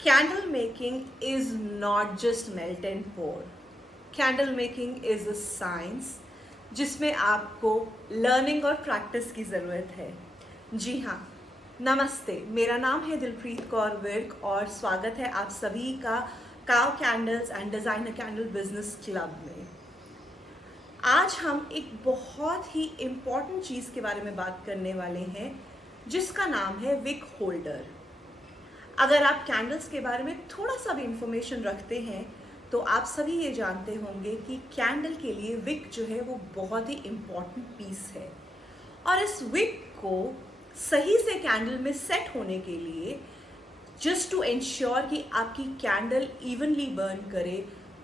Candle making is not just melt and pour. Candle making is a science जिसमें आपको learning और practice की ज़रूरत है। जी हाँ, नमस्ते, मेरा नाम है दिलप्रीत कौर विर्क और स्वागत है आप सभी का काव candles and designer candle business club में। आज हम एक बहुत ही इम्पॉर्टेंट चीज़ के बारे में बात करने वाले हैं जिसका नाम है विक होल्डर। अगर आप कैंडल्स के बारे में थोड़ा सा भी इंफॉर्मेशन रखते हैं तो आप सभी ये जानते होंगे कि कैंडल के लिए विक जो है वो बहुत ही इम्पॉर्टेंट पीस है और इस विक को सही से कैंडल में सेट होने के लिए जस्ट टू इंश्योर कि आपकी कैंडल इवनली बर्न करे,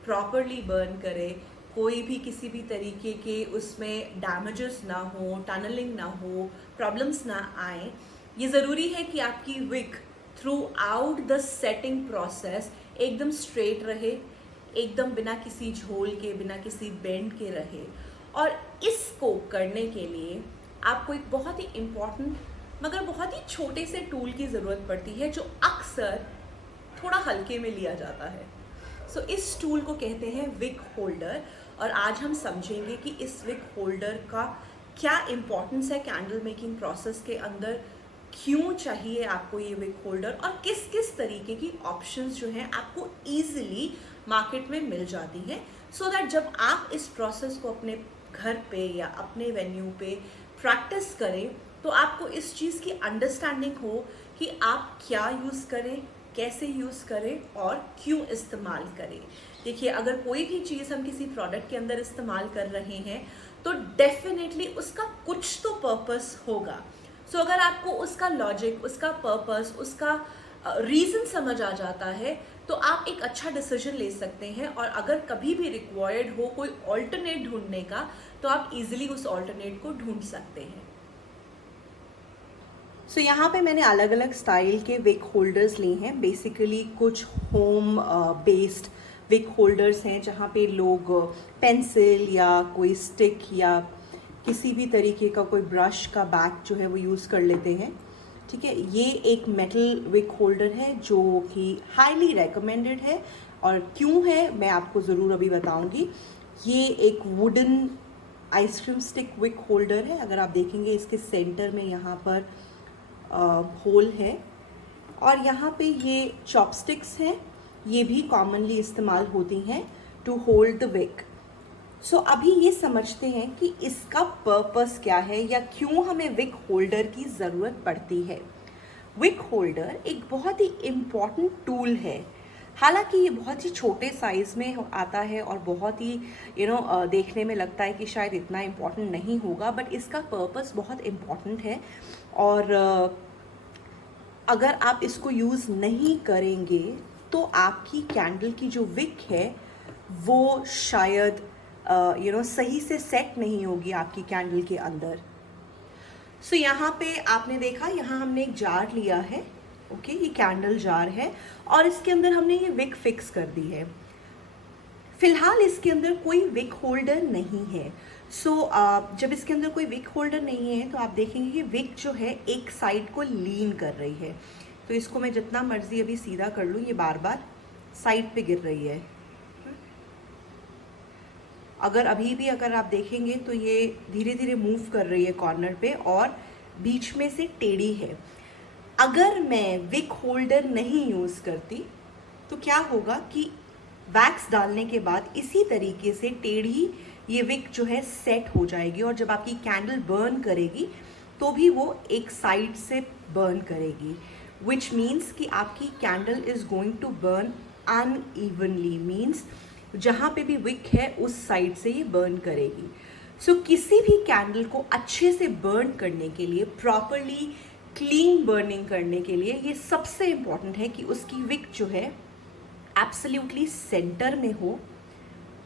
प्रॉपरली बर्न करे, कोई भी किसी भी तरीके के उसमें डैमेजेस ना हो, टनलिंग ना हो, प्रॉब्लम्स ना आए, ये ज़रूरी है कि आपकी wick throughout the setting process एकदम स्ट्रेट रहे, एकदम बिना किसी झोल के, बिना किसी बेंड के रहे। और इसको करने के लिए आपको एक बहुत ही इम्पॉर्टेंट मगर बहुत ही छोटे से टूल की ज़रूरत पड़ती है जो अक्सर थोड़ा हल्के में लिया जाता है। सो इस टूल को कहते हैं विक होल्डर और आज हम समझेंगे कि इस विक होल्डर का क्या इम्पोर्टेंस है कैंडल मेकिंग प्रोसेस के अंदर, क्यों चाहिए आपको ये विक होल्डर और किस किस तरीके की ऑप्शंस जो हैं आपको ईजिली मार्केट में मिल जाती हैं सो दैट जब आप इस प्रोसेस को अपने घर पे या अपने वेन्यू पे प्रैक्टिस करें तो आपको इस चीज़ की अंडरस्टैंडिंग हो कि आप क्या यूज़ करें, कैसे यूज़ करें और क्यों इस्तेमाल करें। देखिए, अगर कोई भी चीज़ हम किसी प्रोडक्ट के अंदर इस्तेमाल कर रहे हैं तो डेफिनेटली उसका कुछ तो पर्पस होगा। सो अगर आपको उसका लॉजिक, उसका पर्पस, उसका रीज़न समझ आ जाता है तो आप एक अच्छा डिसीजन ले सकते हैं और अगर कभी भी रिक्वायर्ड हो कोई ऑल्टरनेट ढूंढने का तो आप इजीली उस ऑल्टरनेट को ढूंढ सकते हैं। सो यहाँ पे मैंने अलग अलग स्टाइल के विक होल्डर्स लिए हैं। बेसिकली कुछ होम बेस्ड विक होल्डर्स हैं जहाँ पे लोग पेंसिल या कोई स्टिक या किसी भी तरीके का कोई ब्रश का बैक जो है वो यूज़ कर लेते हैं। ठीक है, ये एक मेटल विक होल्डर है जो कि हाईली रेकमेंडेड है और क्यों है मैं आपको ज़रूर अभी बताऊंगी। ये एक wooden ice cream stick wick holder है। अगर आप देखेंगे इसके सेंटर में यहाँ पर होल है और यहाँ पे ये चॉपस्टिक्स हैं, ये भी कॉमनली इस्तेमाल होती हैं टू होल्ड द विक। सो अभी ये समझते हैं कि इसका पर्पस क्या है या क्यों हमें विक होल्डर की ज़रूरत पड़ती है। विक होल्डर एक बहुत ही इम्पॉर्टेंट टूल है। हालांकि ये बहुत ही छोटे साइज़ में आता है और बहुत ही देखने में लगता है कि शायद इतना इम्पॉर्टेंट नहीं होगा, बट इसका पर्पस बहुत इम्पॉर्टेंट है और अगर आप इसको यूज़ नहीं करेंगे तो आपकी कैंडल की जो विक है वो शायद सही से सेट नहीं होगी आपकी कैंडल के अंदर। सो यहाँ पे आपने देखा, यहाँ हमने एक जार लिया है। ओके, ये कैंडल जार है और इसके अंदर हमने ये विक फिक्स कर दी है। फिलहाल इसके अंदर कोई विक होल्डर नहीं है। सो जब इसके अंदर कोई विक होल्डर नहीं है तो आप देखेंगे कि विक जो है एक साइड को लीन कर रही है। तो इसको मैं जितना मर्जी अभी सीधा कर लूँ, ये बार बार साइड पे गिर रही है। अगर अभी भी अगर आप देखेंगे तो ये धीरे धीरे मूव कर रही है कॉर्नर पे और बीच में से टेढ़ी है। अगर मैं विक होल्डर नहीं यूज़ करती तो क्या होगा कि वैक्स डालने के बाद इसी तरीके से टेढ़ी ये विक जो है सेट हो जाएगी और जब आपकी कैंडल बर्न करेगी तो भी वो एक साइड से बर्न करेगी, विच मीन्स कि आपकी candle is going to burn unevenly. Means जहाँ पे भी विक है उस साइड से ये बर्न करेगी। सो किसी भी कैंडल को अच्छे से बर्न करने के लिए, प्रॉपरली क्लीन बर्निंग करने के लिए ये सबसे इम्पॉर्टेंट है कि उसकी विक जो है एब्सोल्युटली सेंटर में हो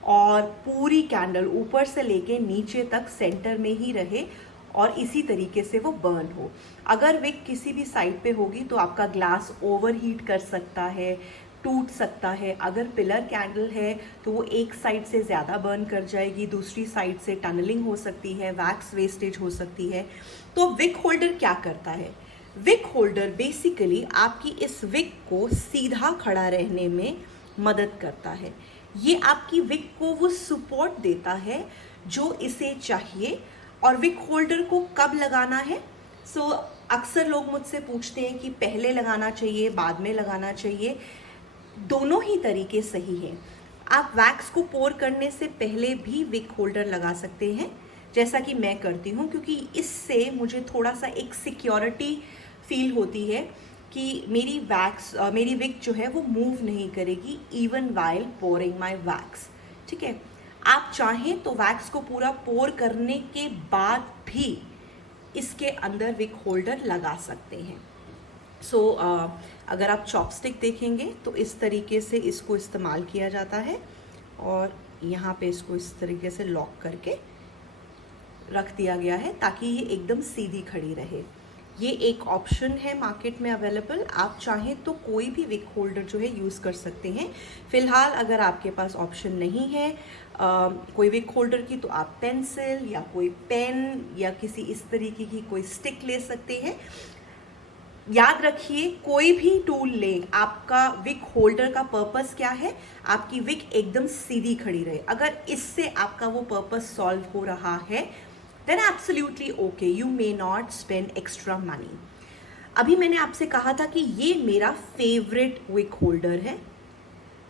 और पूरी कैंडल ऊपर से लेके नीचे तक सेंटर में ही रहे और इसी तरीके से वो बर्न हो। अगर विक किसी भी साइड पे होगी तो आपका ग्लास ओवरहीट कर सकता है, टूट सकता है। अगर पिलर कैंडल है तो वो एक साइड से ज़्यादा बर्न कर जाएगी, दूसरी साइड से टनलिंग हो सकती है, वैक्स वेस्टेज हो सकती है। तो विक होल्डर क्या करता है? विक होल्डर बेसिकली आपकी इस विक को सीधा खड़ा रहने में मदद करता है। ये आपकी विक को वो सपोर्ट देता है जो इसे चाहिए। और विक होल्डर को कब लगाना है? अक्सर लोग मुझसे पूछते हैं कि पहले लगाना चाहिए, बाद में लगाना चाहिए। दोनों ही तरीके सही हैं। आप वैक्स को पोर करने से पहले भी विक होल्डर लगा सकते हैं, जैसा कि मैं करती हूँ, क्योंकि इससे मुझे थोड़ा सा एक सिक्योरिटी फील होती है कि मेरी विक जो है वो मूव नहीं करेगी even while pouring my wax. ठीक है, आप चाहें तो वैक्स को पूरा पोर करने के बाद भी इसके अंदर विक होल्डर लगा सकते हैं। अगर आप चॉपस्टिक देखेंगे तो इस तरीके से इसको इस्तेमाल किया जाता है और यहाँ पे इसको इस तरीके से लॉक करके रख दिया गया है ताकि ये एकदम सीधी खड़ी रहे। ये एक ऑप्शन है मार्केट में अवेलेबल। आप चाहें तो कोई भी विक होल्डर जो है यूज़ कर सकते हैं। फ़िलहाल अगर आपके पास ऑप्शन नहीं है कोई विक होल्डर की, तो आप पेंसिल या कोई पेन या किसी इस तरीके की कोई स्टिक ले सकते हैं। याद रखिए, कोई भी टूल लें, आपका विक होल्डर का पर्पस क्या है? आपकी विक एकदम सीधी खड़ी रहे। अगर इससे आपका वो पर्पस सॉल्व हो रहा है then absolutely okay, you may not spend extra money. अभी मैंने आपसे कहा था कि ये मेरा फेवरेट विक होल्डर है।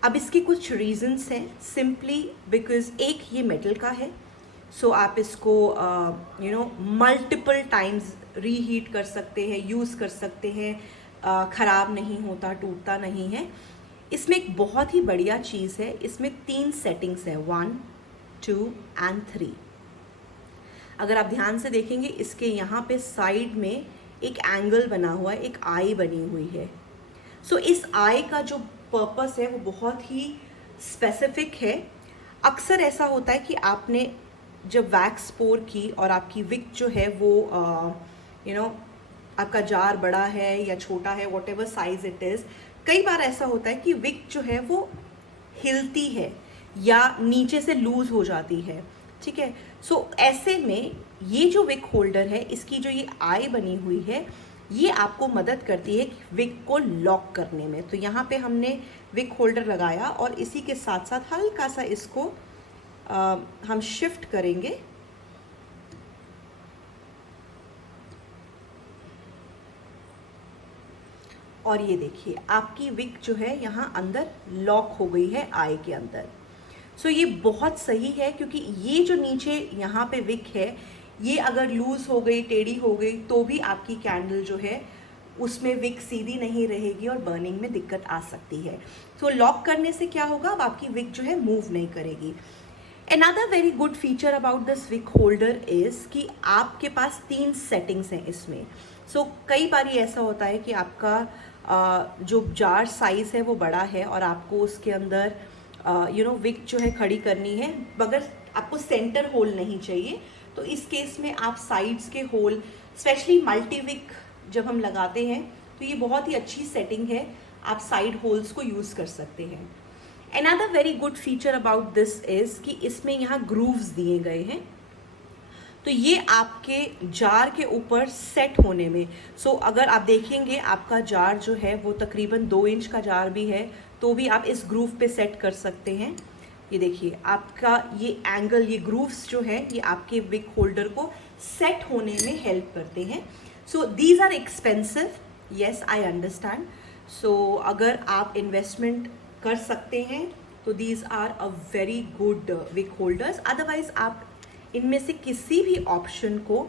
अब इसके कुछ रीजंस हैं। सिंपली बिकॉज एक ये मेटल का है, सो आप इसको मल्टीपल टाइम्स रीहीट कर सकते हैं, यूज़ कर सकते हैं, ख़राब नहीं होता, टूटता नहीं है। इसमें एक बहुत ही बढ़िया चीज़ है, इसमें 3 सेटिंग्स है, 1, 2 and 3। अगर आप ध्यान से देखेंगे इसके यहाँ पे साइड में एक एंगल बना हुआ है, एक आई बनी हुई है। इस आई का जो पर्पस है वो बहुत ही स्पेसिफिक है। अक्सर ऐसा होता है कि आपने जब वैक्स पोर की और आपकी विक जो है वो आपका जार बड़ा है या छोटा है, what ever size it is, कई बार ऐसा होता है कि विक जो है वो हिलती है या नीचे से लूज हो जाती है। ठीक है, ऐसे में ये जो विक होल्डर है, इसकी जो ये आई बनी हुई है, ये आपको मदद करती है विक को लॉक करने में। तो यहाँ पे हमने विक होल्डर लगाया और इसी के साथ साथ हल्का सा इसको हम शिफ्ट करेंगे और ये देखिए आपकी विक जो है यहाँ अंदर लॉक हो गई है आई के अंदर। ये बहुत सही है, क्योंकि ये जो नीचे यहाँ पे विक है, ये अगर लूज हो गई, टेढ़ी हो गई, तो भी आपकी कैंडल जो है उसमें विक सीधी नहीं रहेगी और बर्निंग में दिक्कत आ सकती है। लॉक करने से क्या होगा, अब आपकी विक जो है मूव नहीं करेगी। Another very good feature about this wick holder is कि आपके पास 3 सेटिंग्स हैं इसमें। कई बार ऐसा होता है कि आपका जो जार साइज़ है वो बड़ा है और आपको उसके अंदर विक जो है खड़ी करनी है, मगर आपको सेंटर होल नहीं चाहिए। तो इस केस में आप साइड्स के होल, स्पेशली मल्टी विक जब हम लगाते हैं, तो ये बहुत ही अच्छी सेटिंग है, आप साइड होल्स को यूज़ कर सकते हैं। Another very good feature about this is कि इसमें यहाँ ग्रूव्स दिए गए हैं, तो ये आपके जार के ऊपर सेट होने में, अगर आप देखेंगे आपका जार जो है वो तकरीबन 2 इंच का जार भी है, तो भी आप इस ग्रूव पे सेट कर सकते हैं। ये देखिए आपका ये एंगल, ये ग्रूव्स जो है ये आपके विक होल्डर को सेट होने में हेल्प करते हैं। These are expensive, yes I understand. अगर आप इन्वेस्टमेंट कर सकते हैं तो these are a very good wick holders. Otherwise आप इनमें से किसी भी ऑप्शन को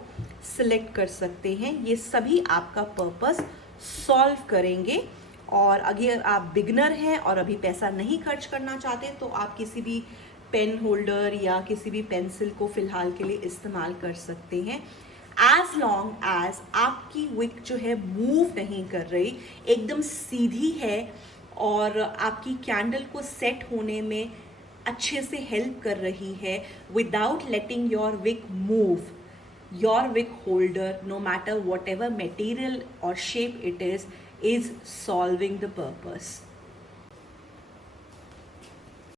सिलेक्ट कर सकते हैं, ये सभी आपका पर्पस सॉल्व करेंगे। और अगर आप बिगनर हैं और अभी पैसा नहीं खर्च करना चाहते, तो आप किसी भी पेन होल्डर या किसी भी पेंसिल को फ़िलहाल के लिए इस्तेमाल कर सकते हैं, एज लॉन्ग एज आपकी विक जो है मूव नहीं कर रही, एकदम सीधी है और आपकी कैंडल को सेट होने में अच्छे से हेल्प कर रही है, without letting your wick move. Your wick holder, no matter whatever material or shape it is solving the purpose.